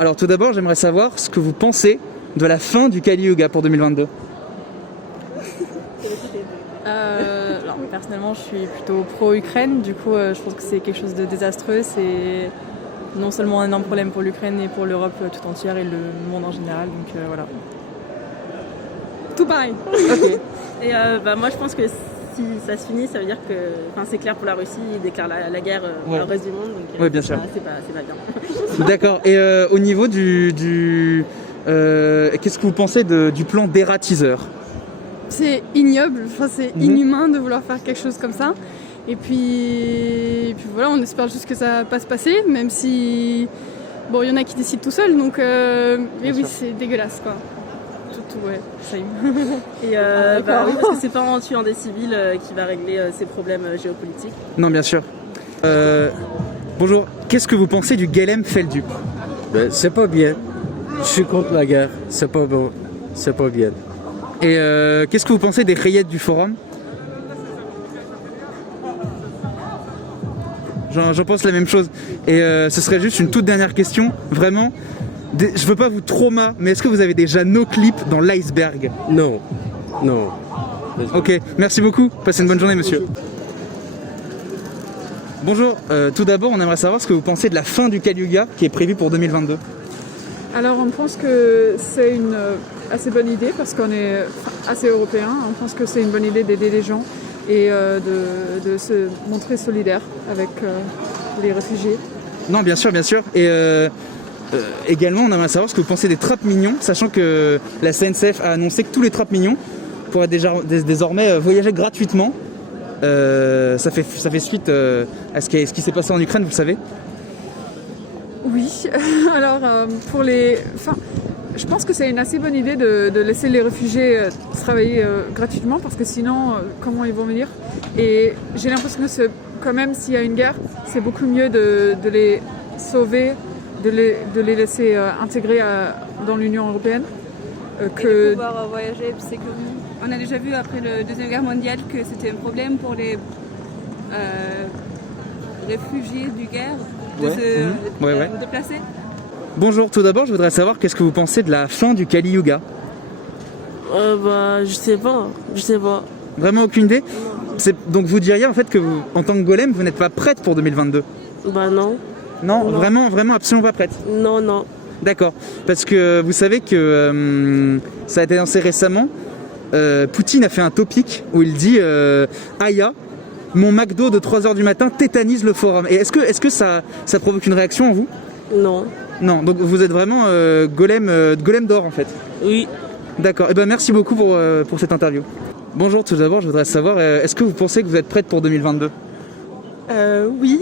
Alors tout d'abord, j'aimerais savoir ce que vous pensez de la fin du Kali Yuga pour 2022. Alors, personnellement, je suis plutôt pro-Ukraine. Du coup, je pense que c'est quelque chose de désastreux. C'est non seulement un énorme problème pour l'Ukraine et pour l'Europe tout entière et le monde en général. Donc voilà. Tout pareil. Ok. Et moi je pense que si ça se finit, ça veut dire que c'est clair pour la Russie, ils déclarent la guerre Ouais. au reste du monde. Donc, Ouais, bien sûr. C'est pas bien. D'accord. Et au niveau qu'est-ce que vous pensez du plan dératiseur? C'est ignoble, c'est inhumain de vouloir faire quelque chose comme ça. Et puis voilà, on espère juste que ça va pas se passer, même si bon, il y en a qui décident tout seuls, donc mais oui, c'est dégueulasse quoi. Tout ouais, ça y est. Et oui, parce que c'est pas en tuant des civils qui va régler ces problèmes géopolitiques. Non, bien sûr. Bonjour. Qu'est-ce que vous pensez du Guelem-Feldup? Ben, c'est pas bien. Je suis contre la guerre. C'est pas bon. C'est pas bien. Et qu'est-ce que vous pensez des rayettes du forum? J'en pense la même chose. Et ce serait juste une toute dernière question. Vraiment, je veux pas vous trauma, mais est-ce que vous avez déjà nos clips dans l'iceberg? Non. Non. Ok, merci beaucoup. Passez une bonne journée, monsieur. Bonjour. Tout d'abord, on aimerait savoir ce que vous pensez de la fin du Kali Yuga qui est prévue pour 2022. Alors on pense que c'est une assez bonne idée parce qu'on est assez européen. On pense que c'est une bonne idée d'aider les gens et de se montrer solidaire avec les réfugiés. Non, bien sûr, bien sûr. Et également, on aimerait savoir ce que vous pensez des trappes mignons, sachant que la CNCF a annoncé que tous les trappes mignons pourraient désormais voyager gratuitement. Ça fait suite à ce qui s'est passé en Ukraine, vous le savez. Oui, alors je pense que c'est une assez bonne idée de laisser les réfugiés travailler gratuitement parce que sinon, comment ils vont venir? Et j'ai l'impression que quand même, s'il y a une guerre, c'est beaucoup mieux de les sauver, de les laisser intégrer dans l'Union européenne. De pouvoir voyager, c'est qu'on a déjà vu après la Deuxième Guerre mondiale que c'était un problème pour les réfugiés du guerre de se déplacer. Bonjour, tout d'abord, je voudrais savoir qu'est-ce que vous pensez de la fin du Kali Yuga? Je sais pas. Vraiment aucune idée? Donc vous diriez en fait que vous, en tant que golem, vous n'êtes pas prête pour 2022? Non. Non, vraiment absolument pas prête? Non. D'accord, parce que vous savez que ça a été annoncé récemment, Poutine a fait un topic où il dit Aya, mon McDo de 3h du matin tétanise le forum. Et est-ce que ça provoque une réaction en vous? Non. Non, donc vous êtes vraiment golem d'or en fait? Oui. D'accord, et merci beaucoup pour cette interview. Bonjour, tout d'abord je voudrais savoir, est-ce que vous pensez que vous êtes prête pour 2022? Oui.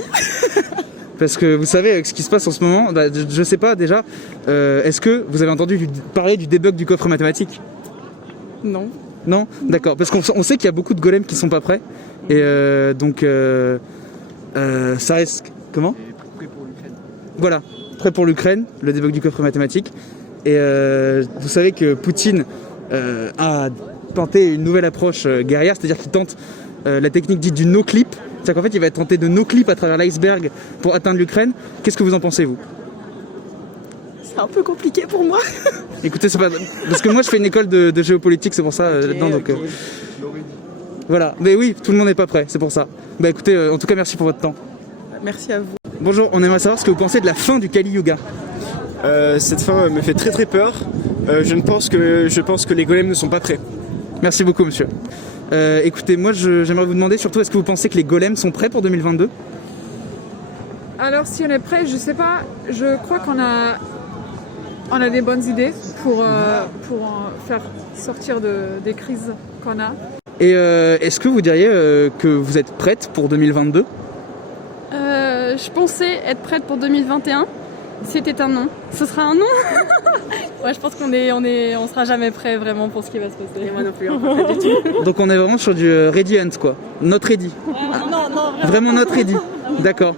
Parce que vous savez, avec ce qui se passe en ce moment, je sais pas déjà, est-ce que vous avez entendu parler du debug du coffre mathématique? Non. Non? D'accord, parce qu'on sait qu'il y a beaucoup de golems qui sont pas prêts, et donc ça risque... Comment? Prêt pour l'Ukraine. Voilà, prêt pour l'Ukraine, le debug du coffre mathématique, et vous savez que Poutine a tenté une nouvelle approche guerrière, c'est-à-dire qu'il tente la technique dite du no-clip. C'est-à-dire qu'en fait, il va tenter de no-clip à travers l'iceberg pour atteindre l'Ukraine. Qu'est-ce que vous en pensez, vous? C'est un peu compliqué pour moi. Écoutez, c'est pas... Parce que moi, je fais une école de géopolitique, c'est pour ça, là-dedans. Donc, voilà. Mais oui, tout le monde n'est pas prêt, c'est pour ça. Écoutez, en tout cas, merci pour votre temps. Merci à vous. Bonjour, on aimerait savoir ce que vous pensez de la fin du Kali Yuga. Cette fin me fait très peur. Je pense que les golems ne sont pas prêts. Merci beaucoup, monsieur. Écoutez, moi j'aimerais vous demander surtout, est-ce que vous pensez que les golems sont prêts pour 2022? Alors si on est prêt, je sais pas, je crois qu'on a des bonnes idées pour faire sortir des crises qu'on a. Et est-ce que vous diriez que vous êtes prête pour 2022? Je pensais être prête pour 2021. C'était un non. Ce sera un non. Ouais, je pense on sera jamais prêt vraiment pour ce qui va se passer. Et moi non plus, pas du tout. Donc on est vraiment sur du ready hunt quoi. Not ready. Non, Vraiment not ready. D'accord.